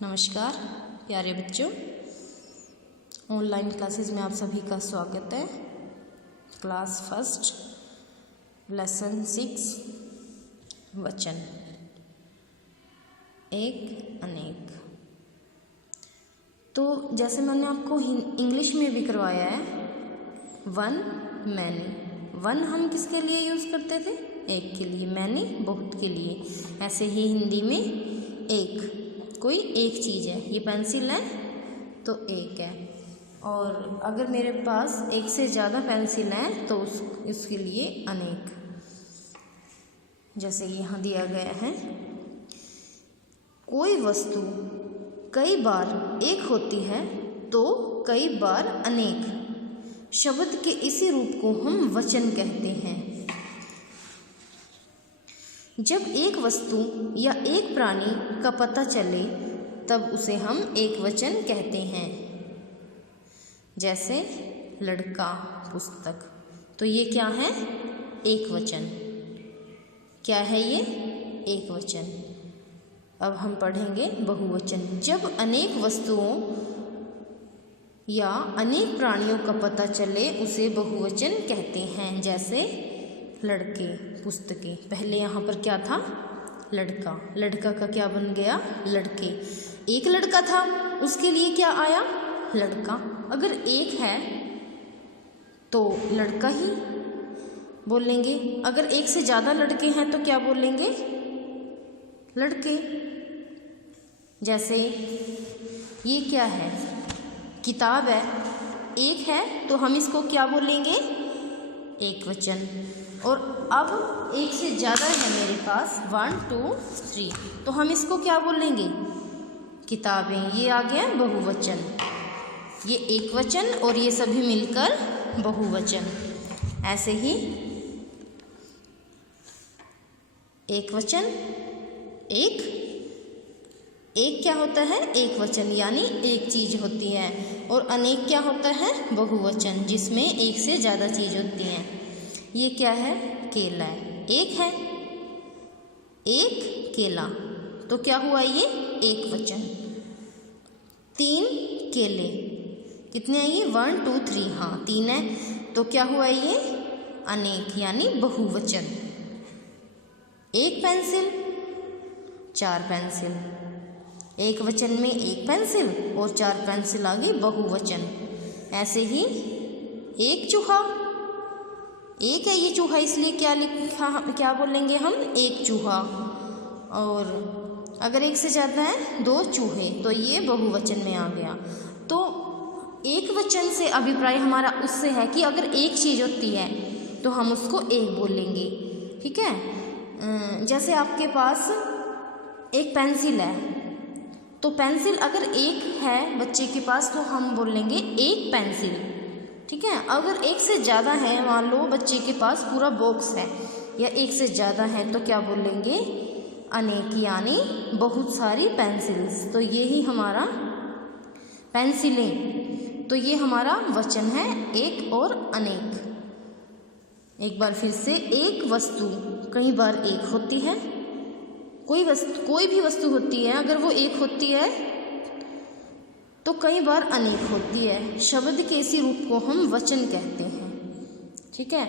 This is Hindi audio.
नमस्कार प्यारे बच्चों, ऑनलाइन क्लासेस में आप सभी का स्वागत है। क्लास फर्स्ट लेसन 6 वचन एक अनेक। तो जैसे मैंने आपको इंग्लिश में भी करवाया है, वन मैनी। वन हम किसके लिए यूज़ करते थे? एक के लिए। मैनी बहुत के लिए। ऐसे ही हिंदी में एक, कोई एक चीज़ है, ये पेंसिल है तो एक है। और अगर मेरे पास एक से ज़्यादा पेंसिल हैं तो उसके लिए अनेक। जैसे यहाँ दिया गया है, कोई वस्तु कई बार एक होती है तो कई बार अनेक। शब्द के इसी रूप को हम वचन कहते हैं। जब एक वस्तु या एक प्राणी का पता चले तब उसे हम एक वचन कहते हैं। जैसे लड़का, पुस्तक, तो ये क्या है? एक वचन। क्या है ये? एक वचन। अब हम पढ़ेंगे बहुवचन। जब अनेक वस्तुओं या अनेक प्राणियों का पता चले उसे बहुवचन कहते हैं। जैसे लड़के, पुस्तकें। पहले यहाँ पर क्या था? लड़का। लड़का का क्या बन गया? लड़के। एक लड़का था, उसके लिए क्या आया? लड़का। अगर एक है तो लड़का ही बोलेंगे। अगर एक से ज़्यादा लड़के हैं तो क्या बोलेंगे? लड़के। जैसे ये क्या है? किताब है। एक है तो हम इसको क्या बोलेंगे? एक वचन। और अब एक से ज़्यादा है मेरे पास, 1 2 3, तो हम इसको क्या बोलेंगे? किताबें। ये आ गया बहुवचन। ये एक वचन और ये सभी मिलकर बहुवचन। ऐसे ही एक वचन, एक क्या होता है? एक वचन, यानी एक चीज़ होती है। और अनेक क्या होता है? बहुवचन, जिसमें एक से ज़्यादा चीज़ होती हैं। ये क्या है? केला है। एक है, एक केला, तो क्या हुआ? ये एक वचन। 3 केले। कितने हैं ये? 1 2 3, हाँ 3 है, तो क्या हुआ? ये अनेक, यानी बहुवचन। एक पेंसिल, 4 पेंसिल। एक वचन में एक पेंसिल और 4 पेंसिल आ गई, बहुवचन। ऐसे ही एक चूहा। एक है ये चूहा, इसलिए क्या लिखा, क्या बोलेंगे हम? एक चूहा। और अगर एक से ज़्यादा है, 2 चूहे, तो ये बहुवचन में आ गया। तो एक वचन से अभिप्राय हमारा उससे है कि अगर एक चीज़ होती है तो हम उसको एक बोलेंगे। ठीक है। जैसे आपके पास एक पेंसिल है, तो पेंसिल अगर एक है बच्चे के पास तो हम बोलेंगे एक पेंसिल। ठीक है। अगर एक से ज़्यादा है, मान लो बच्चे के पास पूरा बॉक्स है या एक से ज़्यादा है, तो क्या बोलेंगे? अनेक, यानी बहुत सारी पेंसिल्स। तो ये ही हमारा पेंसिलें, तो ये हमारा वचन है, एक और अनेक। एक बार फिर से, एक वस्तु कई बार एक होती है। कोई भी वस्तु होती है, अगर वो एक होती है तो कई बार अनेक होती है। शब्द के इसी रूप को हम वचन कहते हैं। ठीक है।